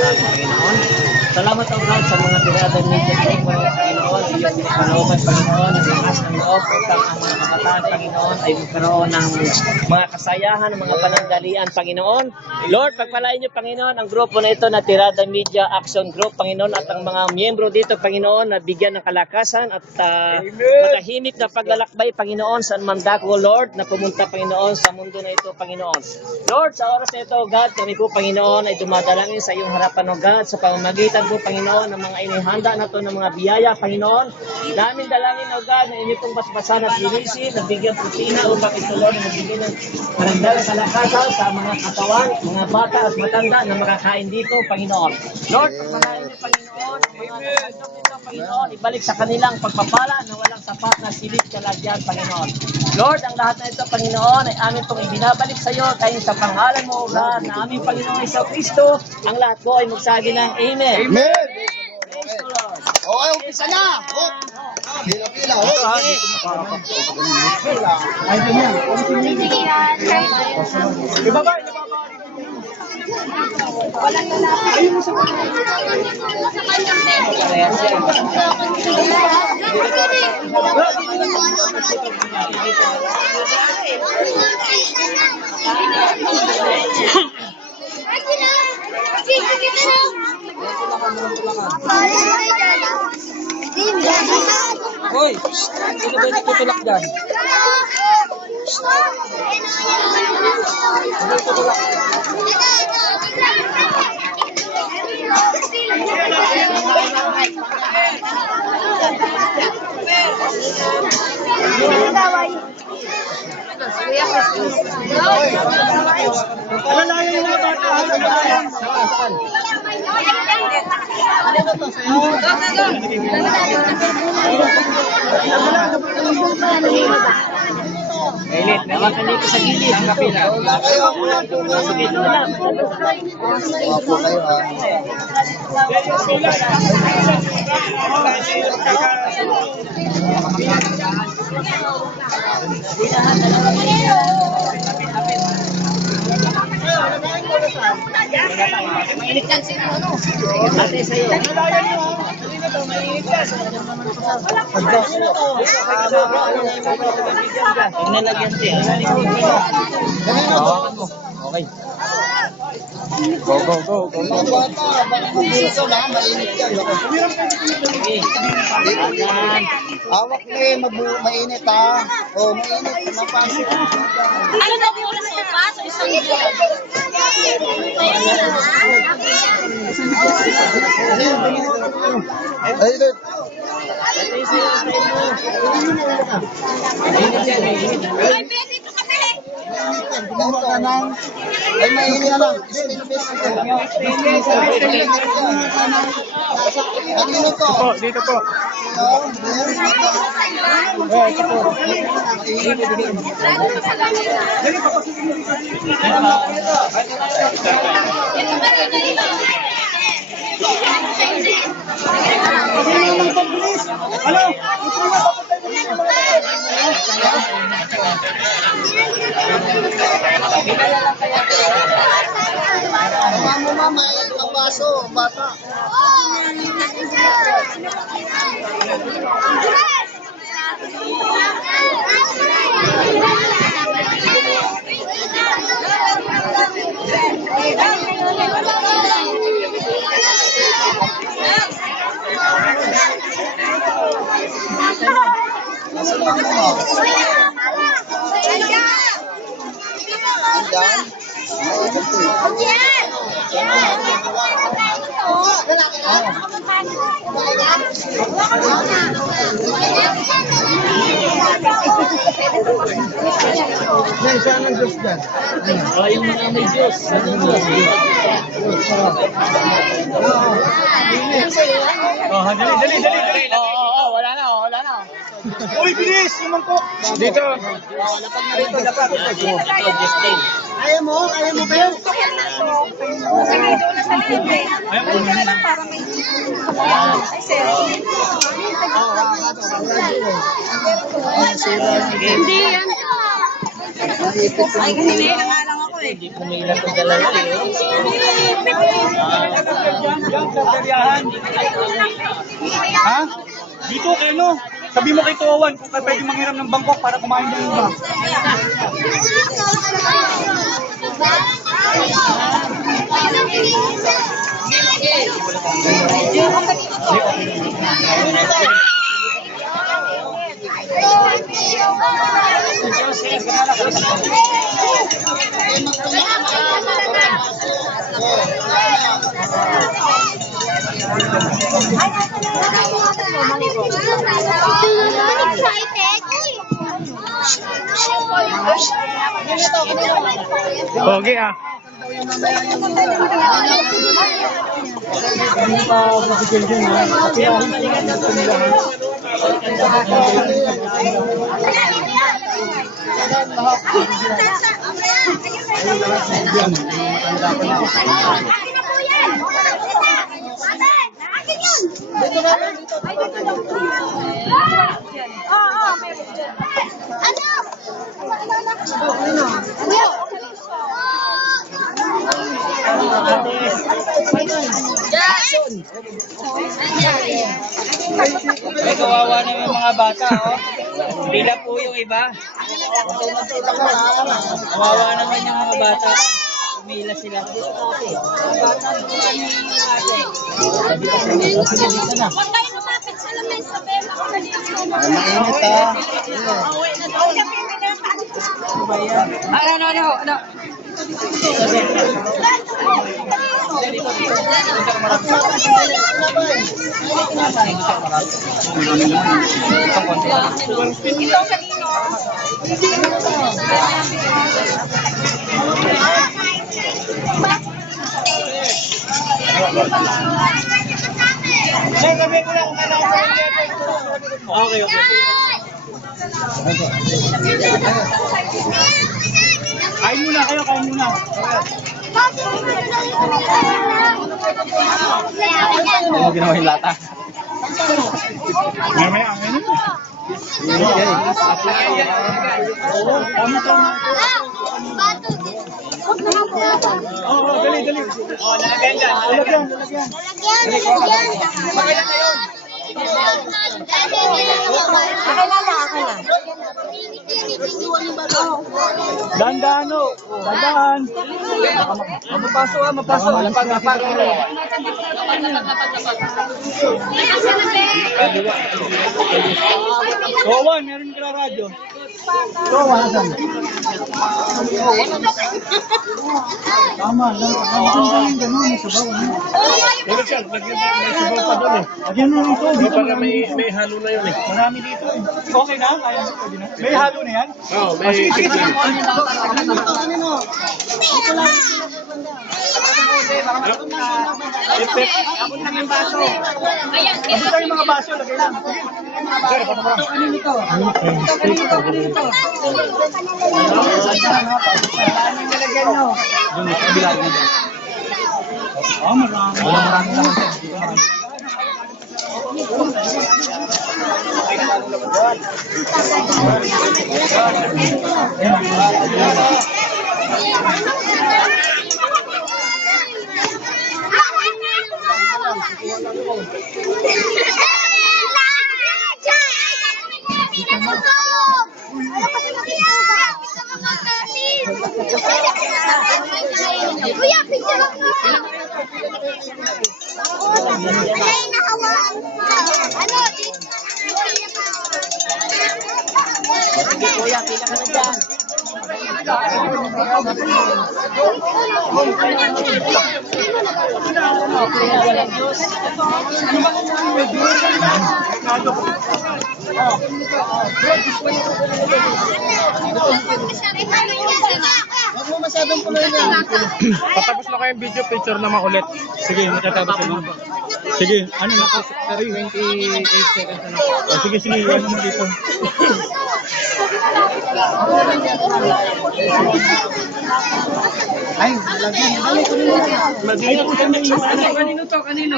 Panginoon. Salamat o God sa mga tiradan media group, Panginoon, iyong pinapalooban, Panginoon, ang lakas ng loob upang ang mga kabataan, Panginoon, ay magkaroon ng mga kasayahan, mga panandalian, Panginoon. Lord, pagpalain niyo, Panginoon, ang grupo na ito na Tirada Media Action Group, Panginoon, at ang mga miyembro dito, Panginoon, na bigyan ng kalakasan at matahimik na paglalakbay, Panginoon, sa mandako, Lord, na pumunta, Panginoon, sa mundo na ito, Panginoon. Lord, sa oras na ito, God, kami po, Panginoon, ay dumadalangin sa iyong harapan, O God, sa pamamagitan po, Panginoon, ng mga inihanda na ito ng mga biyaya, Panginoon. Namin dalangin, O God, na inyo pong basbasan at linisin, na bigyan putina upang ito, Lord, na magbigay ng parandang kalakasan sa mga katawan, mga bata at matanda na makakain dito, Panginoon. Lord, pagpalain niyo, Panginoon, ang mga nasandok dito, Panginoon, ibalik sa kanilang pagpapala na walang sapat na silid kalagyan, Panginoon. Lord, ang lahat na ito, Panginoon, ay amin pong ibinabalik sa iyo, tayo sa pangalan mo, O God, na aming Panginoon Iso Kristo, ang lahat po ay magsagi ng Amen. Amen. Praise the Lord. Okay, umpisa na. Pila-pila. Ibaba. Walang lalaki. Ayun mo sa Hoy, sino ba yung tutulak dyan? Alalayan yung mga bata. Alalayan. Elit, nawakan dito sa gilid. Ang kapila. Sige, doon lang. Opo kayo ha. Mainit yan sila, ano? Ate, sa'yo. Nalagyan siya. Okay. Go. Mga bata, baka mabulso na, mainit yan. Sige. Ayan. Hawak na eh, mainit ha. O, mainit. Mapasok. Ano daw po ulit sa pa? Sa isang buwan. Ay, ito. Ate, sa'yo. Mainit yan, mainit. Ay, pwede ito kami. Ganito ka nang. Ay, mainit lang. Stainless ito. Kanino to? Dito po. Ito po. Mama, ang baso, ang bata. Nasa mama mo? Andyan? Saan ang Diyos dyan? Yung mga may Diyos. Dali. Wala na. Uy, bilis! Naman po. Dito. Lapag na rito, lapag. Ito, Justin. Ayaw mo ba yun? Hindi yan. Ay, hindi. Nangalang ako eh. Hindi ko may ilang dalawa eh. pagkaperyahan. Ha? Dito kayo no? Sabi mo kay Tuawan kung kayo pwede manghiram ng Bangkok para kumain ng iba. Okay ah. Ay, kawawa naman yung mga bata, oh. Pila po yung iba. Kawawa naman yung mga bata. Umila sila. Huwag kayo lumapit sa lamin sa bema. Mainit ah. Ano? Okay. Kain muna kayo, kain muna. Ano ginawa yung lata? Mamaya, ano? Oo, dali. Oh, lalagyan dyan. Lalagyan. Dandan, no? Dandan. Mapasok. Tuawan, meron ka na radyo. Tuawan, saan? Tama, lang ganun, sabaw. Wala siya, may sabaw pa doon eh. Lagyan mo rin ito. Dito para may halo na yun eh. Marami dito eh. Okay na? Kaya na, pwede na. May halo na yan? Oo, may halo na. Abot lang yung baso. Abot lang yung mga baso, lagay lang. Sir, patapos. Kanino to? Ano nilagyan nyo? Doon, sa kabila dito. Oh, marami. Marami naman sir. Dito marami. Kuya, picture ako. Ay, nakawaan pa. Ano? Sige, kuya, pila ka na dyan. Huwag mo masyadong puloy niya. Patapos na kayong video, picture naman ulit. Sige, matatapos na. Sige, ano na po? 28 seconds na po. Oh, sige, iwan mo dito. Ay, lagyan. Dali, kunin mo. Lagyan po sa may Kanino to? Kanino?